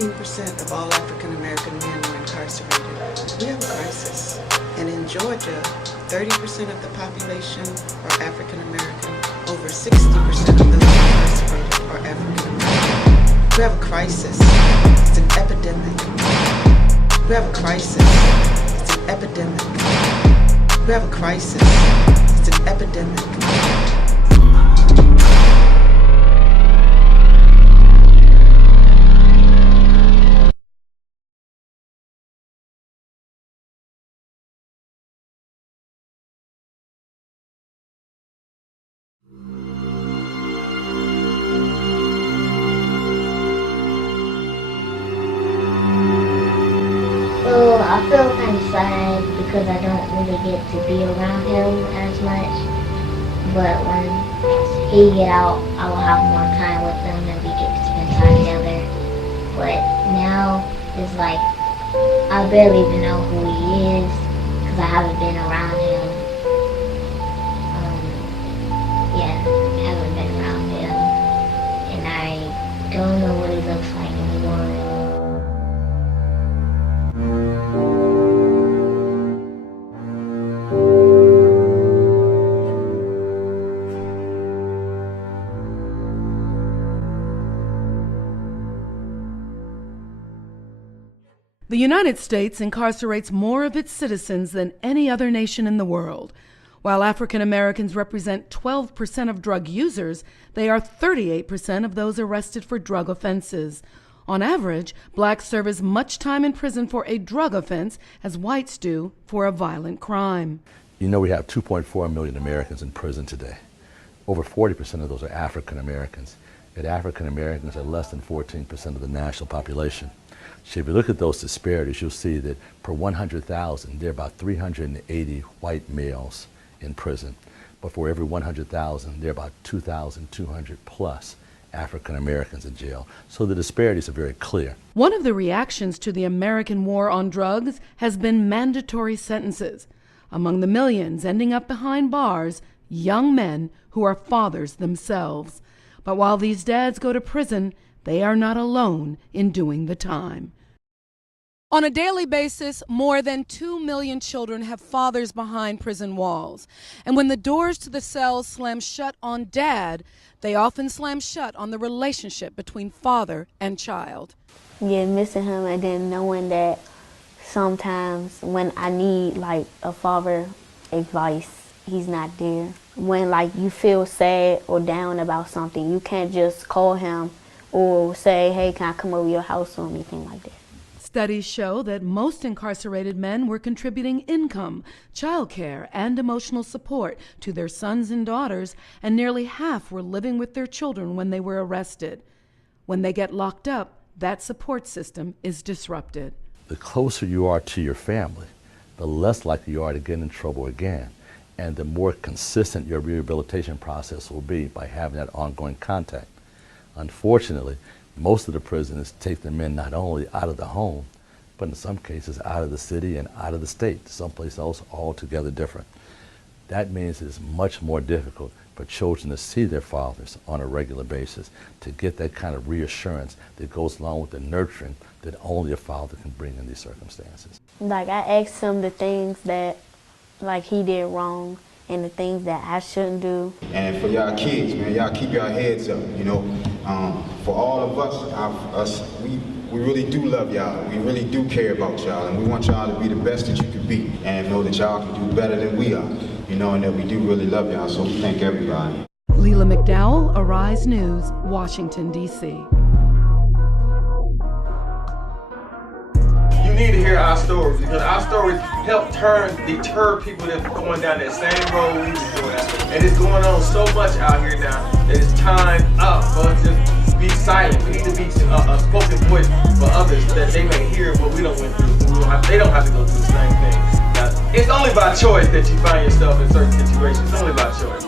15% of all African American men were incarcerated. We have a crisis. And in Georgia, 30% of the population are African American. Over 60% of those incarcerated are African American. We have a crisis. It's an epidemic. We have a crisis. It's an epidemic. We have a crisis. It's an epidemic. I feel kind of sad because I don't really get to be around him as much. But when he get out, I will have more time with him and we get to spend time together. But now it's like I barely even know who he is because I haven't been around him. Yeah, I haven't been around him, and I don't know what he looks like anymore. The United States incarcerates more of its citizens than any other nation in the world. While African Americans represent 12% of drug users, they are 38% of those arrested for drug offenses. On average, blacks serve as much time in prison for a drug offense as whites do for a violent crime. You know, we have 2.4 million Americans in prison today. Over 40% of those are African Americans. Yet African Americans are less than 14% of the national population. So if you look at those disparities, you'll see that per 100,000, there are about 380 white males in prison. But for every 100,000, there are about 2,200 plus African Americans in jail. So the disparities are very clear. One of the reactions to the American war on drugs has been mandatory sentences. Among the millions ending up behind bars, young men who are fathers themselves. But while these dads go to prison, they are not alone in doing the time. On a daily basis, more than 2 million children have fathers behind prison walls. And when the doors to the cells slam shut on dad, they often slam shut on the relationship between father and child. Yeah, missing him and then knowing that sometimes when I need like a father advice, he's not there. When like you feel sad or down about something, you can't just call him or say, hey, can I come over your house or anything like that. Studies show that most incarcerated men were contributing income, childcare, and emotional support to their sons and daughters, and nearly half were living with their children when they were arrested. When they get locked up, that support system is disrupted. The closer you are to your family, the less likely you are to get in trouble again, and the more consistent your rehabilitation process will be by having that ongoing contact. Unfortunately, most of the prisoners take the men not only out of the home, but in some cases out of the city and out of the state, someplace else altogether different. That means it's much more difficult for children to see their fathers on a regular basis, to get that kind of reassurance that goes along with the nurturing that only a father can bring in these circumstances. Like I asked him the things that like he did wrong and the things that I shouldn't do. And for y'all kids, man, y'all keep your heads up, you know. For all of us, we really do love y'all. We really do care about y'all, and we want y'all to be the best that you can be, and know that y'all can do better than we are, you know, and that we do really love y'all, so we thank everybody. Leila McDowell, Arise News, Washington, D.C. You need to hear our stories, because our stories help deter people that are going down that same road we was doing. And it's going on so much out here now that it's time up for us to be silent. We need to be a spoken voice for others so that they may hear what we don't went through. They don't have to go through the same thing. It's only by choice that you find yourself in certain situations. It's only by choice.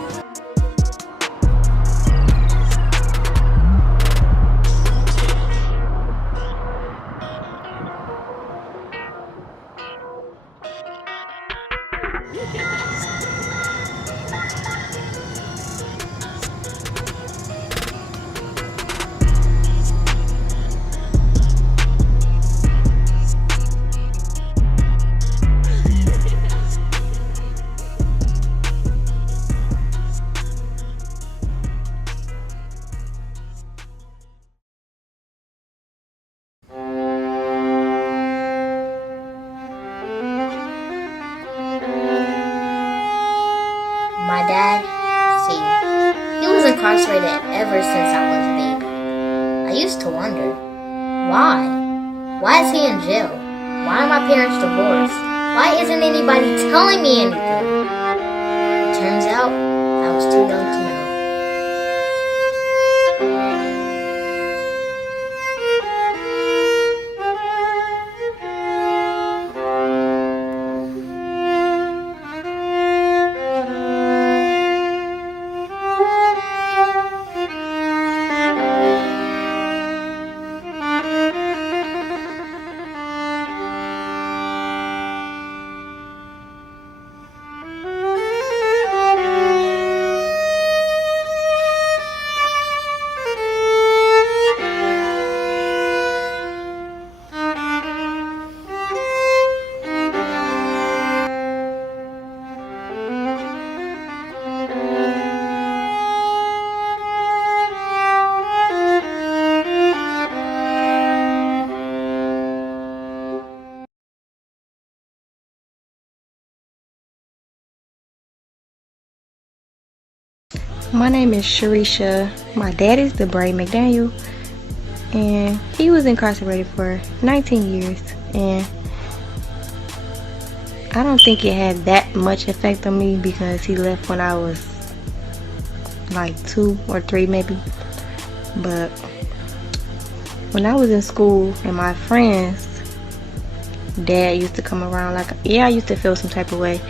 incarcerated ever since I was a baby. I used to wonder, why? Why is he in jail? Why are my parents divorced? Why isn't anybody telling me anything? It turns out, I was too young to know. My name is Sharisha. My dad is DeBray McDaniel, and he was incarcerated for 19 years. And I don't think it had that much effect on me because he left when I was like 2 or 3 maybe. But when I was in school and my friends' dad used to come around, like, yeah, I used to feel some type of way.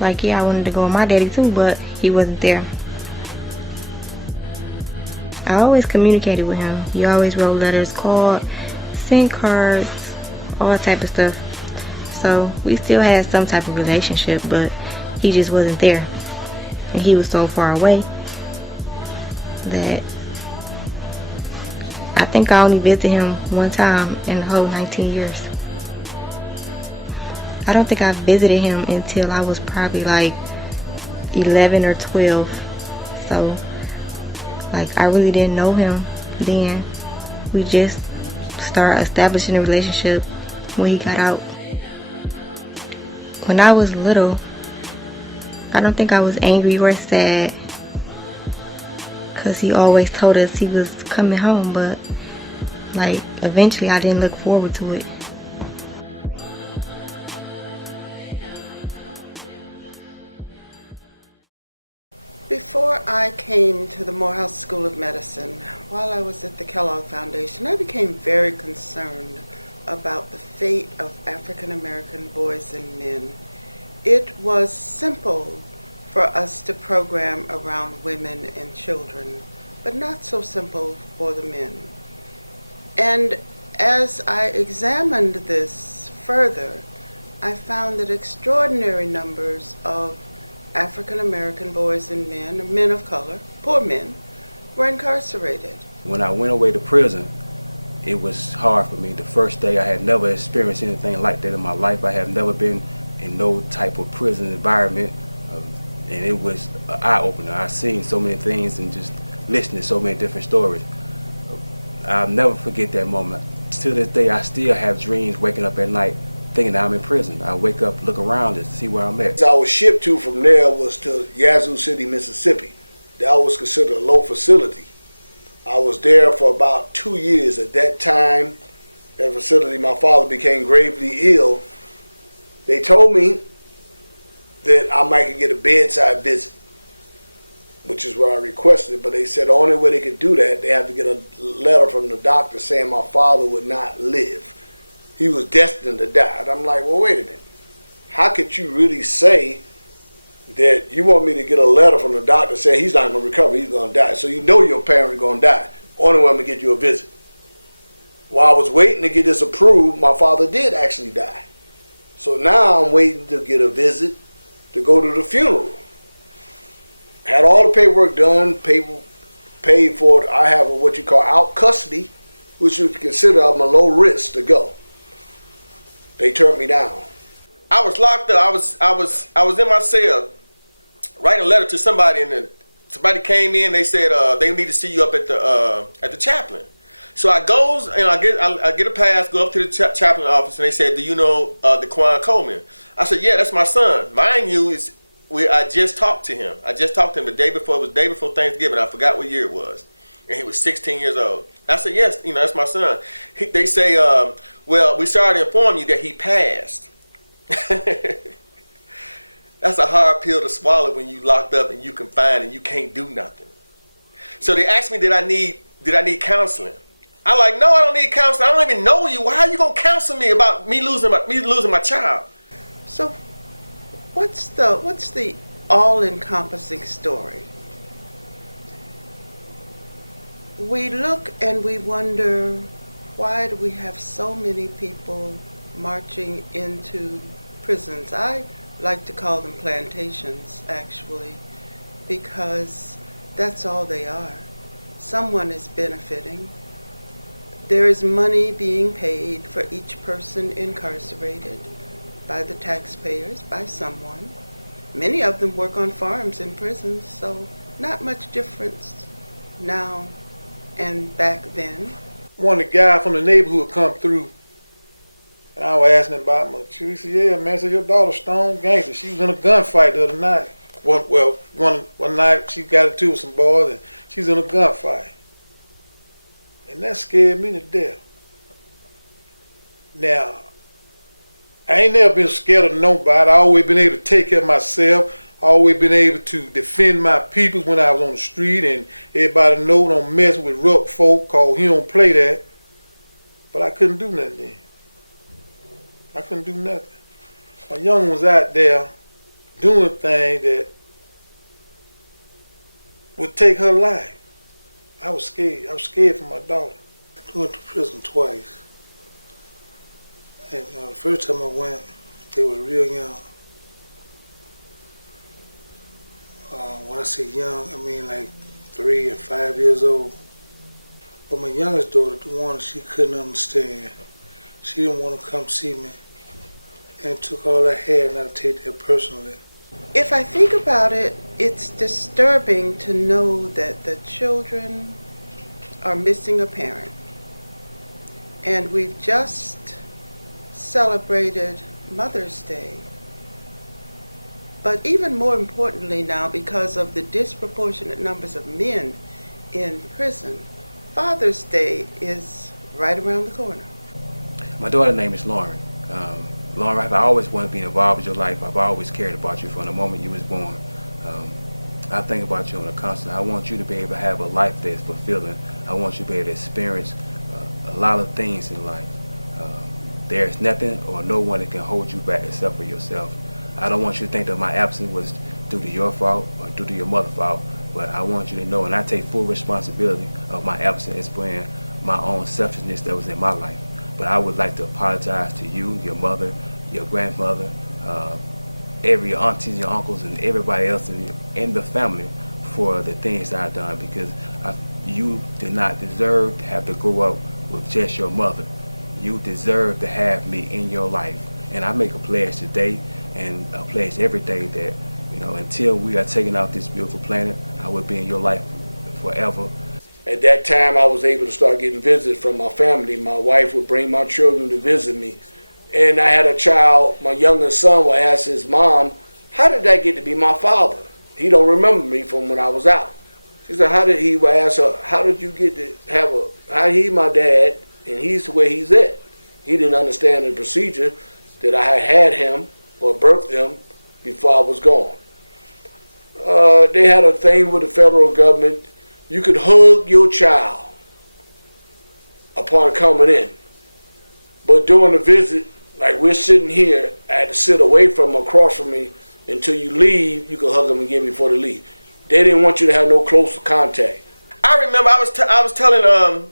Like, yeah, I wanted to go with my daddy too, but he wasn't there. I always communicated with him. He always wrote letters, called, sent cards, all type of stuff. So we still had some type of relationship, but he just wasn't there. And he was so far away that I think I only visited him one time in the whole 19 years. I don't think I visited him until I was probably like 11 or 12. So like, I really didn't know him then. We just started establishing a relationship when he got out. When I was little, I don't think I was angry or sad because he always told us he was coming home, but like, eventually I didn't look forward to it. Before I came to the Morehouse School of Medicine, while I was at the Kellogg Foundation, I became very concerned about the fate of African American boys and men. It was simple for us to program around women and children, but not so simple for the men. And as I examined this further, I found that extraordinary numbers of African American boys and men of color, poor men, were incarcerated. When I went away to prison, it was hard for me. The first day, I had never experienced anything like that in my life. I have never been in no type of prison environment, and it was an eye-opener. I've seen so many things and just listened to so many different stories. I'll never forget that moment. To this day, I still have dreams waking up at night thinking that I'm in prison. I wake up, look around and see where I'm at. I was shipped to from there was to Yazoo City, Mississippi. That was considered a low facility. I was there for about 2 years. At that time, that facility, my father became gravely ill. They told me that I might get a bedside visit, which is what I requested, but they said the only way they could do that, they had to get a letter from the doctor saying my father would not live. He was destined to die. And I'm like, well, wait a minute. How could you really say that you want me to get a letter from the doctor saying he's not going to recover, he's going to die? So you know your parent is going to die. Only way I'm going to get you a visit. While I was waiting to get this approved, my father did actually die. So now I'm waiting to get a visit to go to the funeral. Had all the paperwork done, paid for it. I have what you call out custody, which you consider I'm a low risk to go. They turned me down. I was locked up. I was in my cell writing a letter to somebody, and somebody came in. They said they need to see you up at the chaplain. So I goes and I get a pass, go up to the chaplain office, and they said, "Do you know DeQuan Coleman?" I said, "Yeah, that's my son." Mind you, I just talked to him. I just talked to him the day before. It was the day before Thanksgiving. I forgot what year it was. And he was 16 years old. I said, yes, that's my son. They say, well, we sorry to inform you that he passed. That's a hard pill to swallow when you locked up and you confined and you can't do nothing. So they asked me, did I need counseling? I'm like, no, I don't need counseling. I don't even know you. Why are you gonna counsel me about me losing my child? So, what's the all-encompassing story? We look and we wonder, why do we have so many people marching into prisons? I like to call them plantations, actually, because that's all they are. Someone is benefiting. There is money being paid for each person incarcerated by the taxpayers, by someone. Many of them work on farms in prisons, so not much difference now and back then. One of the guys from the neighborhood come through, and I was asking him about my child. He said, yeah, man, so your daughter stone gangster. She was in a gunfight the other night. One night she got into with some boys, and she was in a gunfight. And that scared me to death. Now, I ain't never been scared of nobody. I always been able to take care of myself. I always been able to defend my people when I was on the street, and everybody know don't mess with rough folk, cause he don't play that. But I couldn't do nothing then. I couldn't do nothing. My young one's out there doing things that would take her life. I was scared. I was scared for my daughter. I went to prison twice. And the first time I went, they was real young. When I say young, I mean like 3 and 5 years old. But my youngest daughter, the one she couldn't understand, she didn't want to come see me. And it took all I had not to take that personally. If I think about it, it's disturbing to know that the children are missing a parent. And we've just celebrated Mother's Day. But even more importantly now, because of the disproportionate numbers of men in prison, Father's Day is right around the corner. My daughter's name is Lauren. Lauren, I've always wanted to be involved with your life. I've always cared about you from the moment you was born. I think about you on a constant. I want you to be able to have a life that's fulfilling. I want you to be able to experience a lot of things in life. There's nothing or no one that can hold you back except for yourself. I don't want you to think that my absence was due to your fault or due to your mother's fault, but I want you to know, and I take full responsibility of my absence as being my own selfishness that was in my life. But I would like to apologize to you, your mother, your grandmother, every aunties, your uncles, and everybody else in the family for the things that I've done, because you did not deserve to have to grow up with just your mother. You deserve to have me in your life. And I make a pledge today and a pledge every day that, until we are taking out this beautiful planet, I will be in your life forever. At that time, I was able to start getting visits from my family. My wife would bring my children to visit me. And I had a child, my youngest son would ask his mom, how did I get to be my father? He don't remember me from when I was out. She said, he would ask her, how did you get to how he's my dad and he's where he's at? He didn't understand the procedure that I had him or birthed him before I was gone. They had a thing with the federal government. You could hug your child upon coming in. But during the visit, like we're sitting here, I had to sit away from him, across from me, until you leave, you can hug them again before they leave. They didn't want you to have no close contact. I remember I was telling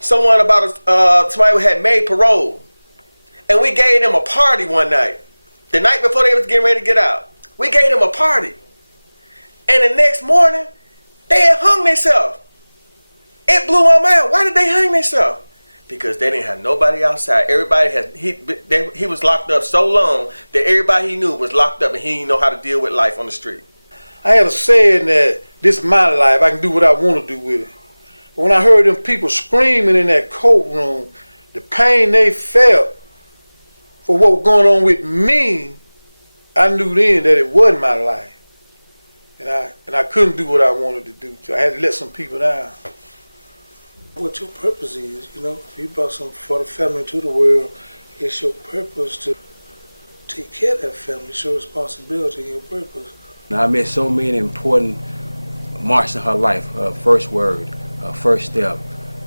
someone about somebody who had made parole, and we gave them a party one night. The night before they was getting ready to get out, we gave them a party, and the next morning they had hung themselves. It blew my mind. Why did they hang themselves? Because they didn't have nobody outside. Everybody he was locked up so long that everybody he knew was locked up, and he didn't know how to deal with life on the street. I had a saying that this is my life, I can do what I want to do with it. But when I heard them people screaming in that courtroom, the pain they felt for what was going on with me, I knew then that it wasn't my life. And I couldn't do what I wanted to do. So I had to let some people down. What your purpose is, you know, if you brought something for the family into the world, it's your purpose to take care of that family. It's your responsibility and your purpose. Now, I met so many important marks in her life. Her first word, her first step,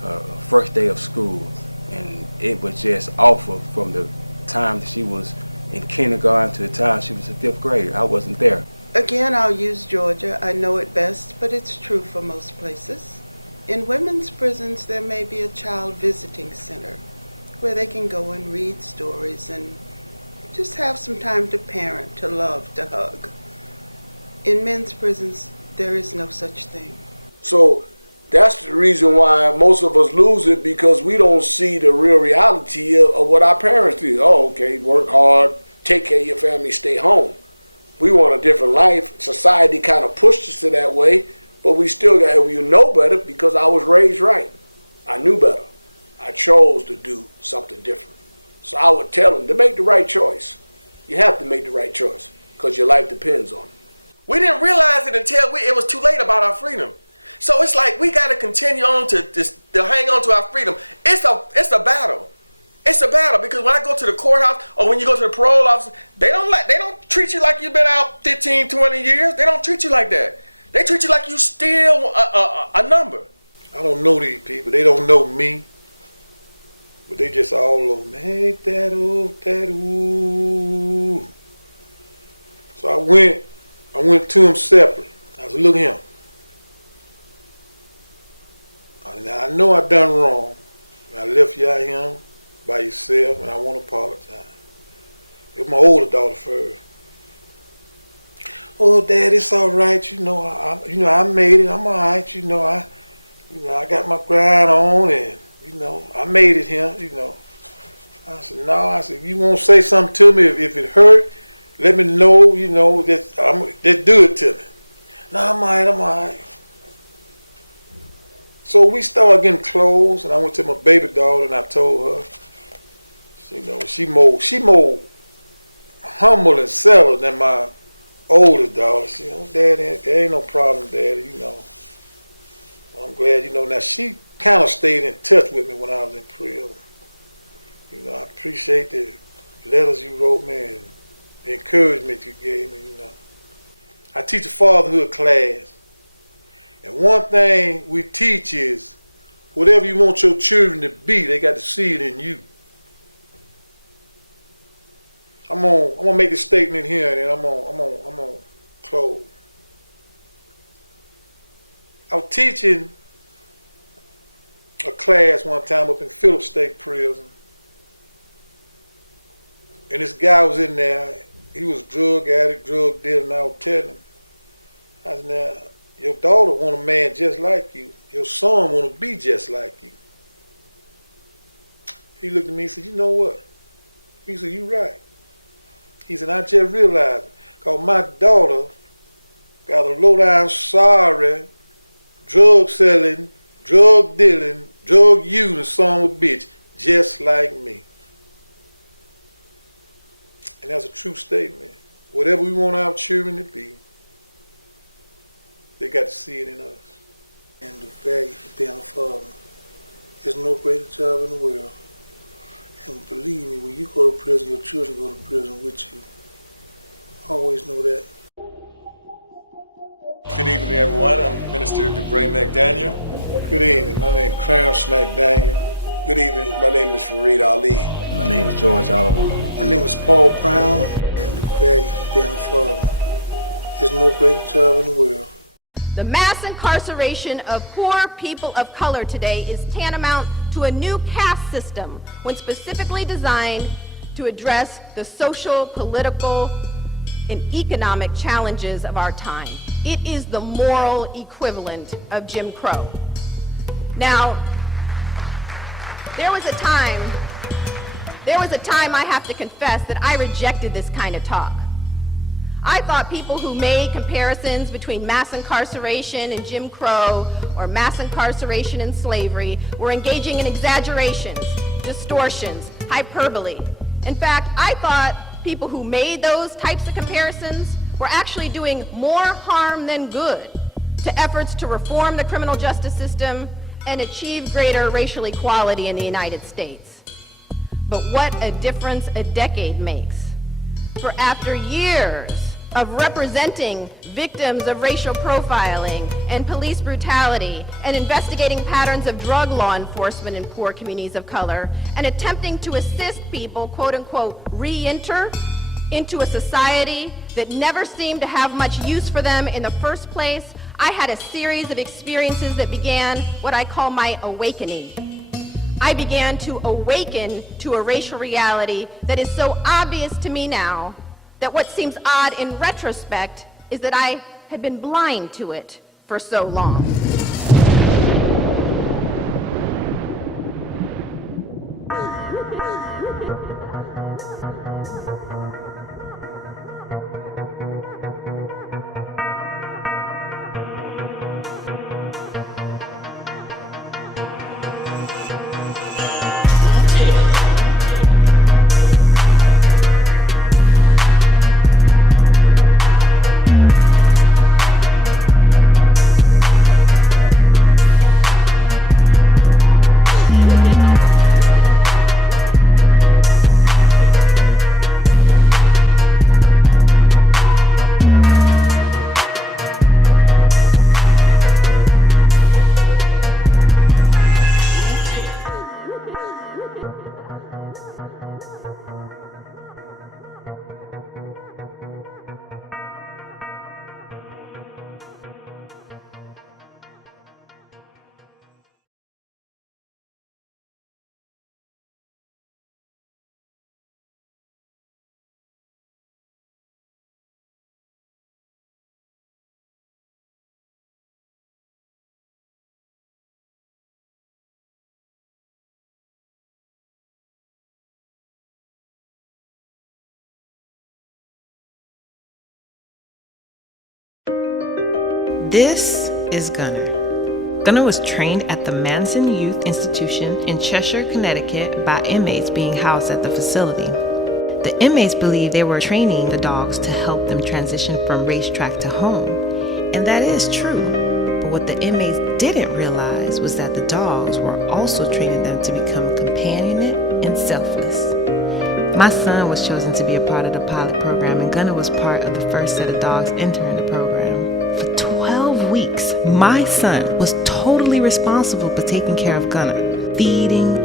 her first day of school. And it was just awful from the time that she was in kindergarten to the time she was in 5th grade. I wasn't there. Again, I'll use Georgia. I know it best, but it's true for most places. In women's prisons, there may be a child visiting center where they can go and read stories and just have some time to parent, to love, to hug. In men's prisons, there is no such thing. So that's the reason why most of us lose it, because we don't see the real reality of what our parents did. Oh, okay, work hard, take care of your family, stay home. We want a different life. Society kind of pushed us to that way, but we still got, you know better, because I was raised right. I knew better. I chose to do something different. So I would tell them to make the right choice. You have to make the right choice because your life depends on it. We didn't realize it until it was too late about our freedom. So it's like we got to continue on to hang on to our freedom. It's a battle. It's a battle, because when I go to the courthouse or when you go to the parole office, they don't treat you like you've been out 15, 20 years. They don't treat you like that. They treat you like you still a number. I don't know these people. They don't know me. But they just all over me. Hey, that ooh. So I went to him separate. I said, look at him. Now I know I done wrong. I left you out here by yourself, and I want to apologize. It was my older daughter first. Oh, Dad, it's all right. You know, I made it. I'm all right. I got my grind on, and I made it here. I said, no. I said, if you won't say something to me, if it hurt, let me know. Just do it to me. No, I'm all right. So we started getting close, and I went to my baby daughter, and I told her, she more humble and settled than my oldest daughter. She said, Daddy, there ain't no problem, Daddy, I'm glad, now she kind of stayed in touch with me when I was in prison. I appreciate the letters you wrote me and the encouragement you gave me, I teach a fatherhood class. And one thing we teach is, whatever you want your children to be, they got to see it in you. I'm gonna make this statement here, and then I'm gonna close. I was teaching a class one time up in Phillips State Prison, and this guy was in there. He was drug addict, drug dealer, and I was telling him, I said, now, your daughter want a man just like you. Your son want to be just like you. He looked at me and said, you know what? He said, you right. He said, I just realized, because my daughter got a low-down, sorry, drug selling, drug dealing, drug using son of a bitch, just like me. And that's a true statement. Whatever we want our children to be, they got to see it in us. And the value of being a father is no greater job in the world. And believe me, when you go to prison, your children go to prison with you. Always know that. Good evening, everyone. I'm Minister DeBray McDaniel. Good evening. My name is Clarence McDaniel. Good evening. My name is Fareed Ali. My name is George Oliver. My name is Paul Brown. And the value of being a father is no greater job in the world. The mass incarceration of poor people of color today is tantamount to a new caste system when specifically designed to address the social, political, and economic challenges of our time. It is the moral equivalent of Jim Crow. Now, there was a time I have to confess that I rejected this kind of talk. I thought people who made comparisons between mass incarceration and Jim Crow or mass incarceration and slavery were engaging in exaggerations, distortions, hyperbole. In fact, I thought people who made those types of comparisons were actually doing more harm than good to efforts to reform the criminal justice system and achieve greater racial equality in the United States. But what a difference a decade makes. For after years of representing victims of racial profiling and police brutality and investigating patterns of drug law enforcement in poor communities of color and attempting to assist people, quote unquote, re-enter into a society that never seemed to have much use for them in the first place, I had a series of experiences that began what I call my awakening. I began to awaken to a racial reality that is so obvious to me now that what seems odd in retrospect is that I had been blind to it for so long. This is Gunner. Gunner was trained at the Manson Youth Institution in Cheshire, Connecticut by inmates being housed at the facility. The inmates believed they were training the dogs to help them transition from racetrack to home. And that is true. But what the inmates didn't realize was that the dogs were also training them to become companionate and selfless. My son was chosen to be a part of the pilot program, and Gunner was part of the first set of dogs entering the program. For 12 weeks, my son was totally responsible for taking care of Gunner, feeding,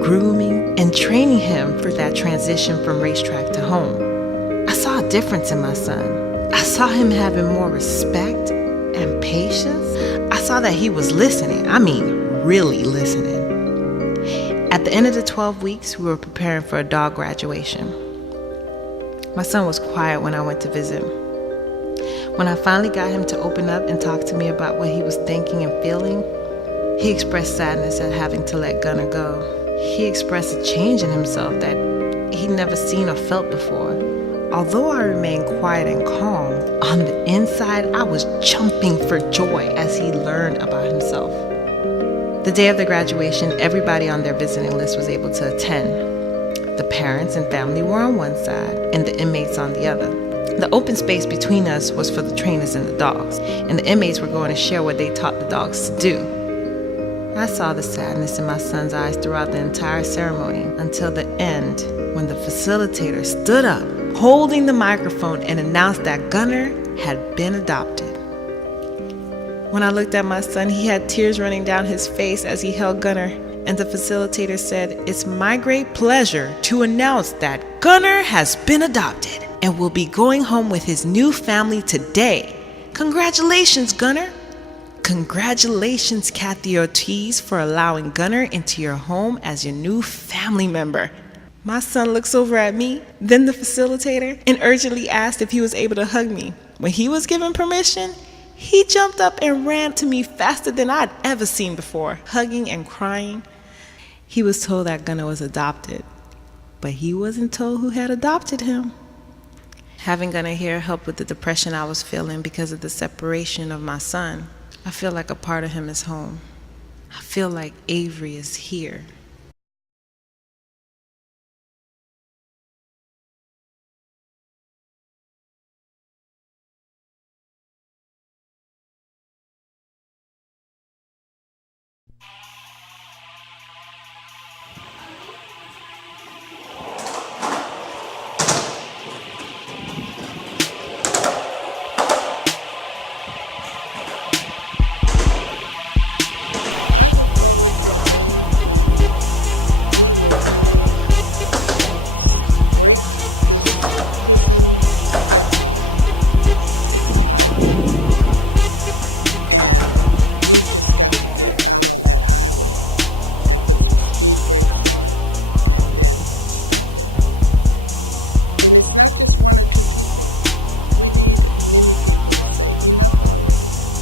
grooming, and training him for that transition from racetrack to home. I saw a difference in my son. I saw him having more respect and patience. I saw that he was listening. I mean, really listening. At the end of the 12 weeks, we were preparing for a dog graduation. My son was quiet when I went to visit him. When I finally got him to open up and talk to me about what he was thinking and feeling, he expressed sadness at having to let Gunner go. He expressed a change in himself that he'd never seen or felt before. Although I remained quiet and calm, on the inside I was jumping for joy as he learned about himself. The day of the graduation, everybody on their visiting list was able to attend. The parents and family were on one side and the inmates on the other. The open space between us was for the trainers and the dogs, and the inmates were going to share what they taught the dogs to do. I saw the sadness in my son's eyes throughout the entire ceremony until the end, when the facilitator stood up, holding the microphone, and announced that Gunner had been adopted. When I looked at my son, he had tears running down his face as he held Gunner, and the facilitator said, "It's my great pleasure to announce that Gunner has been adopted and will be going home with his new family today. Congratulations, Gunner." Congratulations, Kathy Ortiz, for allowing Gunner into your home as your new family member. My son looks over at me, then the facilitator, and urgently asked if he was able to hug me. When he was given permission, he jumped up and ran to me faster than I'd ever seen before, hugging and crying. He was told that Gunner was adopted, but he wasn't told who had adopted him. Having Gunner here helped with the depression I was feeling because of the separation of my son. I feel like a part of him is home. I feel like Avery is here. look forward to a day when we will really break this prison pipeline. It's a highway. And we've just got to get out on that highway and put some speed brakes in it and then stop it. And it's not just one or two people. We need many people to say, enough already.